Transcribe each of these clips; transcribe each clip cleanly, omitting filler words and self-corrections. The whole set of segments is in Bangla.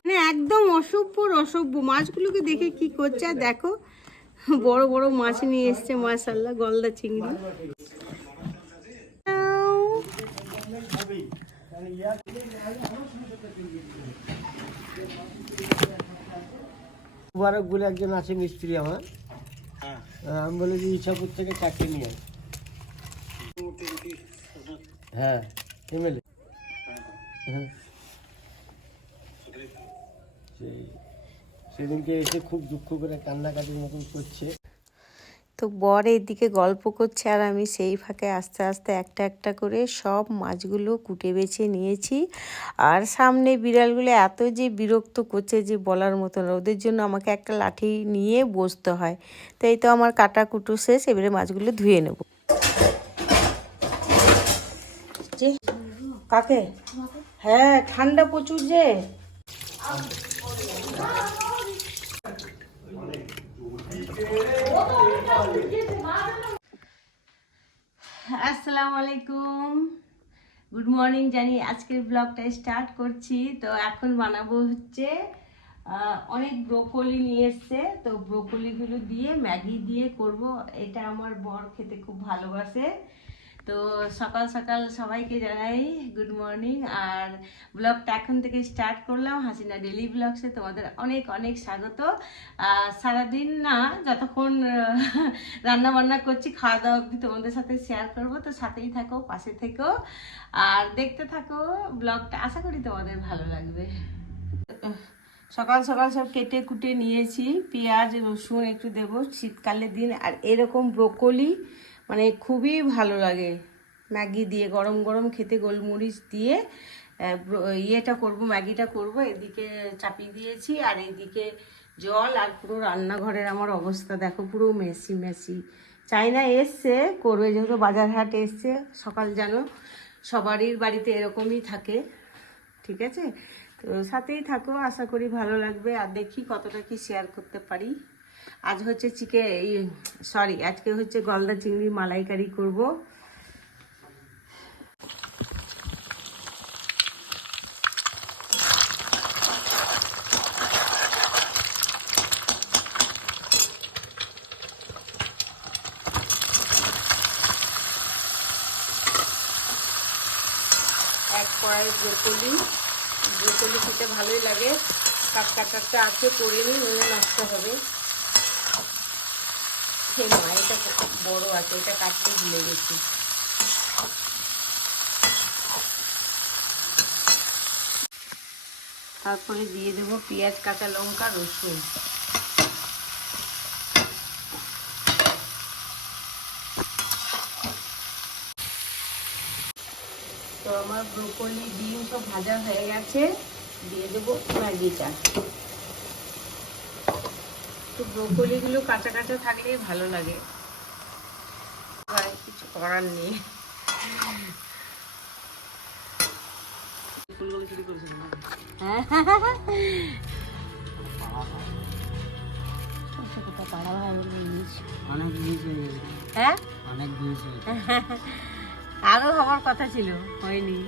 মানে একদম অসভ্য মাছগুলোকে দেখে কি করছে। আর দেখো বড় বড় মাছ নিয়ে এসছে, মাশাআল্লাহ, গলদা চিংড়ি। বলে একজন আছে মিস্ত্রি আমার, আমি বলে যে ইচ্ছাপুর থেকে চাকরি নিয়ে আয়। হ্যাঁ এমএলএ। সেদিনকে এসে খুব দুঃখ করে কান্নাকাটির মতন করছে। তো বর এদিকে গল্প করছে আর আমি সেই ফাঁকে আস্তে আস্তে একটা একটা করে সব মাছগুলো কুটে বেছে নিয়েছি। আর সামনে বিড়ালগুলো এত যে বিরক্ত করছে যে বলার মতো না, ওদের জন্য আমাকে একটা লাঠি নিয়ে বসতে হয়। তো এই তো আমার কাটা কুটো শেষ, এবারে মাছগুলো ধুয়ে নেব। যে কাকে? হ্যাঁ ঠান্ডা প্রচুর যে। আসসালামু আলাইকুম, গুড মর্নিং জানি। আজকের ব্লগটা স্টার্ট করছি। তো এখন বানাবো হচ্ছে অনেক ব্রোকলি নিয়ে এসছে, তো ব্রোকলিগুলো দিয়ে ম্যাগি দিয়ে করব। এটা আমার বর খেতে খুব ভালোবাসে। তো সকাল সকাল সবাইকে জানাই গুড মর্নিং। আর ব্লগটা এখন থেকে স্টার্ট করলাম হাসিনা ডেলি ব্লগসে। তোমাদের অনেক অনেক স্বাগত। সারাদিন না, যতক্ষণ রান্না বান্না করছি খাওয়া দাওয়া অবধি তোমাদের সাথে শেয়ার করবো। তো সাথেই থাকো, পাশে থেকো আর দেখতে থাকো ব্লগটা। আশা করি তোমাদের ভালো লাগবে। সকাল সকাল সব কেটে কুটে নিয়েছি, পেঁয়াজ রসুন একটু দেবো, শীতকালের দিন। আর এরকম ব্রোকলি মানে খুবই ভালো লাগে ম্যাগি দিয়ে, গরম গরম খেতে গোলমরিচ দিয়ে ইয়েটা করব, ম্যাগিটা করব। এদিকে চাপিয়ে দিয়েছি আর এদিকে জল। আর পুরো রান্নাঘরের আমার অবস্থা দেখো, পুরো মেসি মেসি। চাইনা এসছে করবে, যেহেতু বাজার হাট এসছে সকাল, জানো সবারই বাড়িতে এরকমই থাকে। ঠিক আছে, তো সাথেই থাকো, আশা করি ভালো লাগবে। আর দেখি কতটা কি শেয়ার করতে পারি। আজ হচ্ছে আজকে হচ্ছে গলদা চিংড়ি মালাইকারি করব। এক কড়াই ব্রোকলি খেতে ভালোই লাগে। টাটকা আছে, করে নিই, নইলে নষ্ট হবে। মা এটা বড় আছে, এটা কাটতে ভুলে গেছি। তারপরে দিয়ে দেবো পেঁয়াজ, কাঁচা লঙ্কা, রসুন। তো আমার ব্রোকলি ডিম সব ভাজা হয়ে গেছে, দিয়ে দেবো ম্যাগিটা। তো ব্রোকলিগুলো কাঁচা কাঁচা থাকলেই ভালো লাগে, আর কিছু করার নেই। হ্যাঁ আরো হওয়ার কথা ছিল, হয়নি।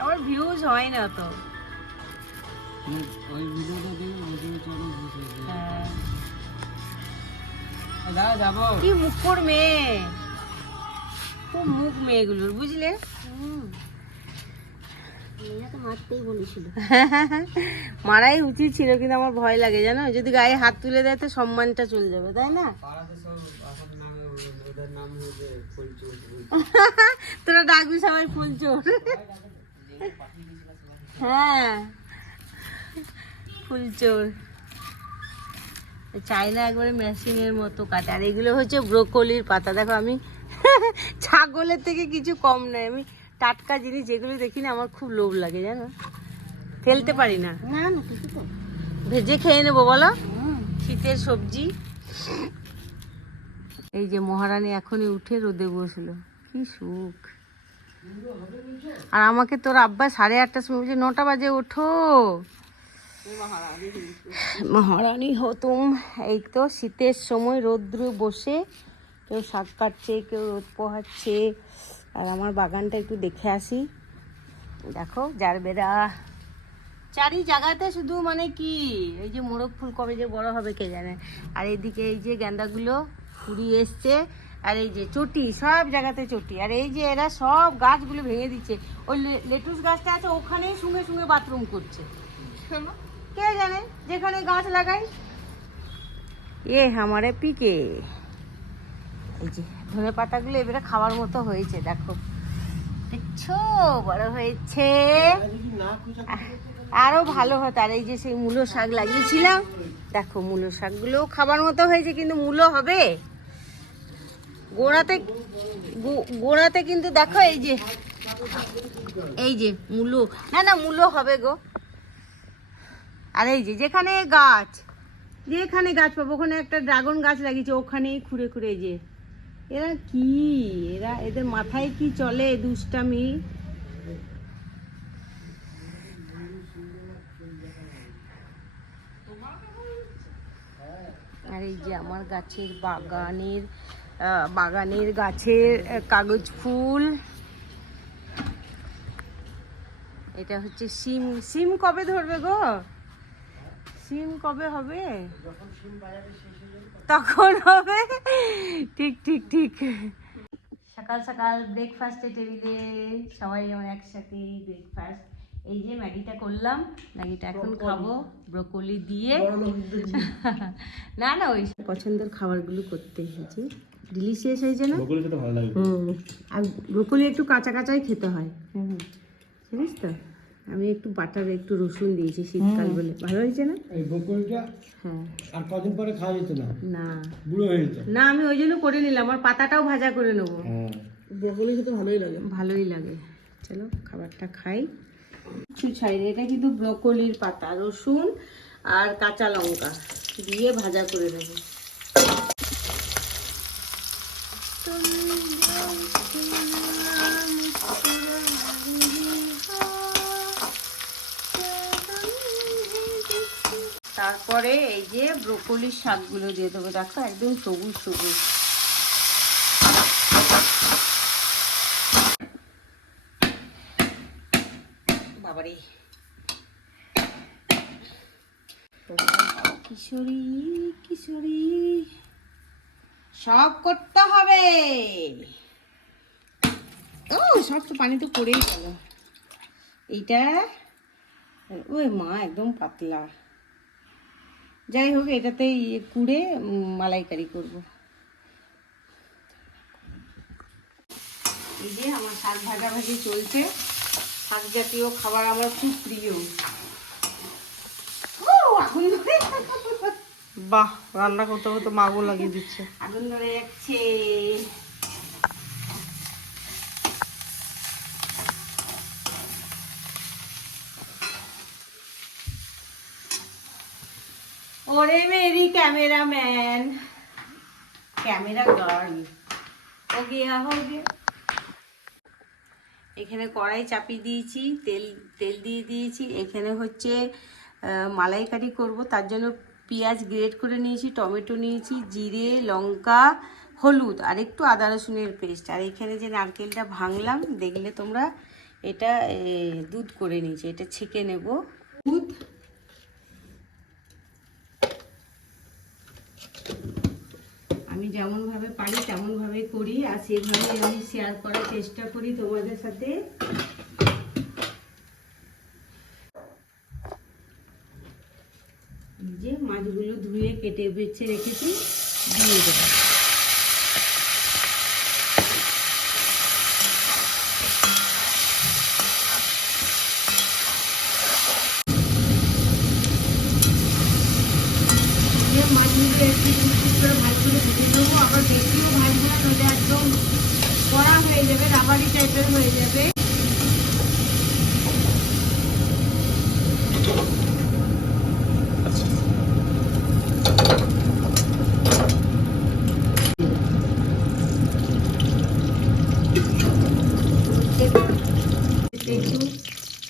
আমার ভিউজ হয় না তো। কি মুখর মেয়ে, খুব মুখ মেয়েগুলোর, বুঝলে। মারাই উচিত ছিল, কিন্তু আমার ভয় লাগে জানো, যদি গায়ে হাত তুলে দেয় তো সম্মানটা চলে যাবে, তাই না? তোরা ডাকবি সবাই ফুলচোর। হ্যাঁ ফুলচোর। চাইনা একবারে মেশিনের মতো কাটে। আর এগুলো হচ্ছে ব্রোকলির পাতা। দেখো আমি ছাগলের থেকে কিছু কম নয়, আমি টাটকা জিনিস যেগুলো দেখি না আমার খুব লোভ লাগে, জানো, ফেলতে পারি না। ভেজে খেয়ে নেবো বলো, শীতের সবজি। এই যে মহারানী এখনই উঠে রোদে বসলো, কি সুখ। আর আমাকে তোর আব্বা 8:30টার সময় বলছে 9টা বাজে ওঠো, মহারানী হতুম। এই তো শীতের সময় রৌদ্র বসে কেউ শাক কাটছে, কেউ রোদ পোহাচ্ছে। আর আমার বাগানটা একটু দেখে আসি, দেখো জারবেরা চারি জায়গাতে শুধু মানে কি এই যে মোরগ ফুল কবে যে বড় হবে কে জানে। আর এইদিকে এই যে গেন্দাগুলো ফুরিয়ে এসছে, আর এই যে চটি সব জায়গাতে চটি। আর এই যে এরা সব গাছগুলো ভেঙে দিচ্ছে। ওই লেটুস গাছটা আছে ওখানেই সঙ্গে সঙ্গে বাথরুম করছে, কে জানে, যেখানে গাছ লাগাই এ আমারে পিকে। এই যে ধনে পাতাগুলো এবারে খাওয়ার মতো হয়েছে, দেখো দেখছো বড় হয়েছে, আরো ভালো হতো। আর এই যে সেই মূলো শাক লাগিয়েছিলাম, দেখো মূলো শাকগুলো খাবার মতো হয়েছে, কিন্তু মূলো হবে গোড়াতে কিন্তু দেখো এই যে মূলো, না মূলো হবে গো। আর এই যে যেখানে গাছ পাবো ওখানে একটা ড্রাগন গাছ লাগিয়েছে, ওখানেই খুঁড়ে খুঁড়ে যে এদের মাথায় কি চলে দুষ্টামি। আর এই যে আমার গাছের বাগানের গাছের কাগজ ফুল, এটা হচ্ছে সিম কবে ধরবে গো? সিম কবে হবে? তখন হবে। ঠিক ঠিক ঠিক। সকাল সকাল ব্রেকফাস্টে টেবিলে সবাই যেমন একসাথে ব্রেকফাস্ট। এই যে ম্যাগিটা করলাম, ম্যাগিটা এখন খাবো ব্রোকলি দিয়ে। না ওই পছন্দের খাবারগুলো করতে হয়েছে, ডিলিশিয়াস হয়েছে না? আর ব্রোকলি একটু কাঁচা কাঁচাই খেতে হয়, জানিস তো। আমি একটু বাটার একটু রসুন দিয়েছি শীতকাল বলে, ভালো হয়েছে না এই ব্রোকলিটা? হ্যাঁ। আর কদিন পরে খাওয়া যেত না, বুড়ো হয়ে যেত না। আমি ওই জন্য করে নিলাম, আর পাতাটাও ভাজা করে নেবো। ব্রোকলি খেতে ভালোই লাগে। চলো খাবারটা খাই। কিছু ছাইরে, এটা কিন্তু ব্রোকলির পাতা, রসুন আর কাঁচা লঙ্কা দিয়ে ভাজা করে নেবো। তারপরে এই যে ব্রোকলির শাকগুলো দিয়ে দেবো, দেখো একদম সবুজ সবুজ। বাবারে কিশোরী সব করতে হবে। ও সব তো পানি তো পড়েই গেল। এইটা ওই মা একদম পাতলা, যাই হোক এটাতে কুড়ে মালাইকারি করব। এই যে আমার শাক ভাজাভাজি চলছে, শাক জাতীয় খাবার আমার খুব প্রিয়। বাহ, রান্না করতে করতে মাগো লাগিয়ে দিচ্ছে, আগুন ধরে যাচ্ছে। ওরে মেরি ক্যামেরাম্যান, ক্যামেরা গার্ল ও গিয়া হো গিয়া। এখানে কড়াই চাপিয়ে দিয়েছি, তেল দিয়ে দিয়েছি। এখানে হচ্ছে মালাইকারি করব, তার জন্য পেঁয়াজ গ্রেট করে নিয়েছি, টমেটো নিয়েছি, জিরে লঙ্কা হলুদ আর একটু আদা রসুনের পেস্ট। আর এখানে যে নারকেলটা ভাঙলাম দেখলে তোমরা, এটা দুধ করে নিয়েছি, এটা ছেঁকে নেব। দুধ আমি যেমনভাবে পারি তেমনভাবে করি, আর সেইভাবে আমি শেয়ার করার চেষ্টা করি তোমাদের সাথে। যে মাছগুলো ধুয়ে কেটে বেছে রেখেছি দিয়ে দেবো। মাছগুলো একটু করে ভাজগুলো ভেজে দেবো, আবার বেশিও ভাজবো না, নইলে একদম কড়া হয়ে যাবে, রাবারি টাইপের হয়ে যাবে। একটু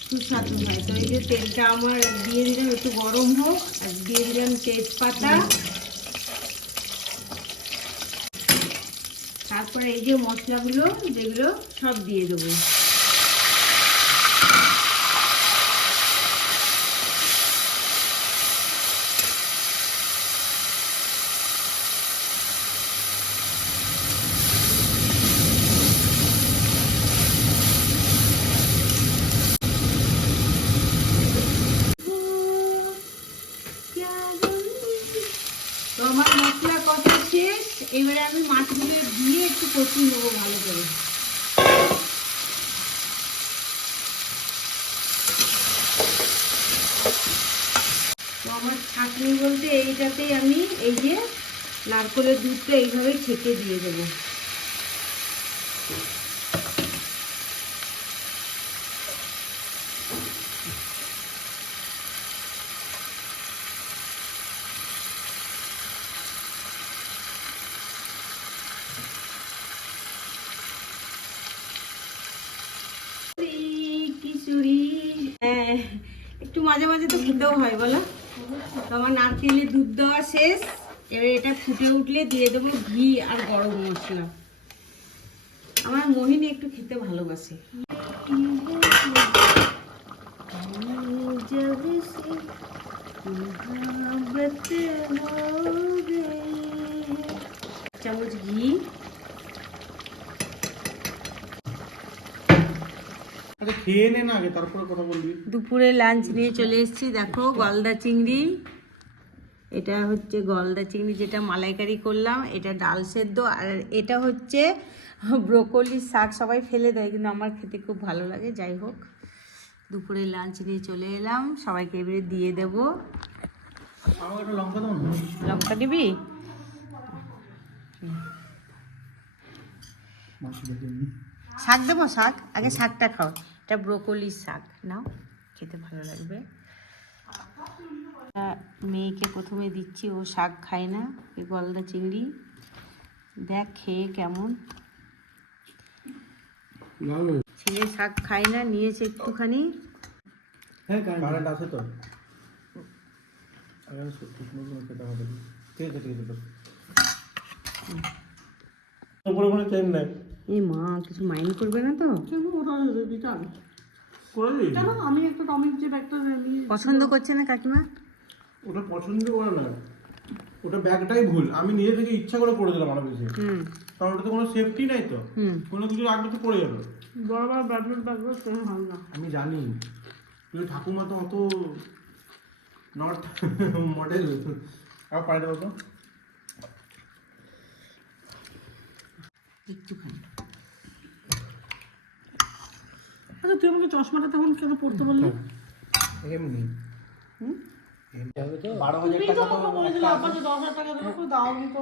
সুস্বাদু হয়, তো এই যে তেলটা আমার দিয়ে দিলাম, একটু গরম হোক, আর দিয়ে দিলাম তেজপাতা। তারপরে এই যে মশলাগুলো যেগুলো সব দিয়ে দেবো। আমি মাছগুলো দিয়ে একটু কষিয়ে নেবো ভালো করে। তো আমার ছাঁকনি বলতে এইটাতেই আমি এই যে নারকেলের দুধটা এইভাবে ছেঁকে দিয়ে দেবো। কিশোরী, হ্যাঁ একটু মাঝে মাঝে তো খেতেও হয় বলো। তো আমার নারকেলের দুধ দেওয়া শেষ, এবার এটা ফুটে উঠলে দিয়ে দেবো ঘি আর গরম মশলা। আমার মোহিনী একটু খেতে ভালোবাসে। চামচ ঘি, আরে খেয়ে নে না আগে, তারপরে কথা বলবি। দুপুরে লাঞ্চ নিয়ে চলে এসেছি। দেখো গলদা চিংড়ি, এটা হচ্ছে গলদা চিংড়ি যেটা মালাইকারি করলাম, এটা ডাল সেদ্ধ, আর এটা হচ্ছে ব্রোকলির শাক। সবাই ফেলে দেয় কিন্তু আমার খেতে খুব ভালো লাগে। যাই হোক, দুপুরে লাঞ্চ নিয়ে চলে এলাম, সবাইকে এবারে দিয়ে দেব। আমার একটা লঙ্কা দাও না। লঙ্কা দিবি? মাছ দেখে নি। শাক দেবো? শাক আগে, শাকটা খাও। এটা ব্রোকলির শাক, নাও, খেতে ভালো লাগবে। মেয়েকে প্রথমে দিচ্ছি, ও শাক খায় না, এই গলদা চিংড়ি। দেখ খেয়ে কেমন। ছেলে শাক খায় না, নিয়েছে একটুখানি। হ্যাঁ কারেন্ট আছে তো। আরে সত্যি শুনে খেতে হবে। ঠিক আছে তো। উপরে কোনো চেন নাই। এই মা কিছু মাইন্ড করবে না তো? আমি একটা টমিক যে ব্যাগটা পছন্দ করছে না কাকিমা? ওটা পছন্দ করে না, ওটা ব্যাগটাই ভুল। আমি নিজে থেকে ইচ্ছা করে করে দিলাম আরো বেশি, কারণ ওটাতে কোনো সেফটি নাই তো। কোনো কিছু রাখলে তো পড়ে যাবে। বড় ব্যাগগুলো হয় না। আমি জানি তুই ঠাকুমা তো অত নট মডেল। আর পাই দেবো তো একটুখানি। আচ্ছা তুই আমাকে চশমাটা তখন কেন পড়তে বললি? এমনি 12,000 তুই তো টাকা আমাকে বলেছিলি আব্বা যে 10,000 টাকা দেবো, দাও নি তো।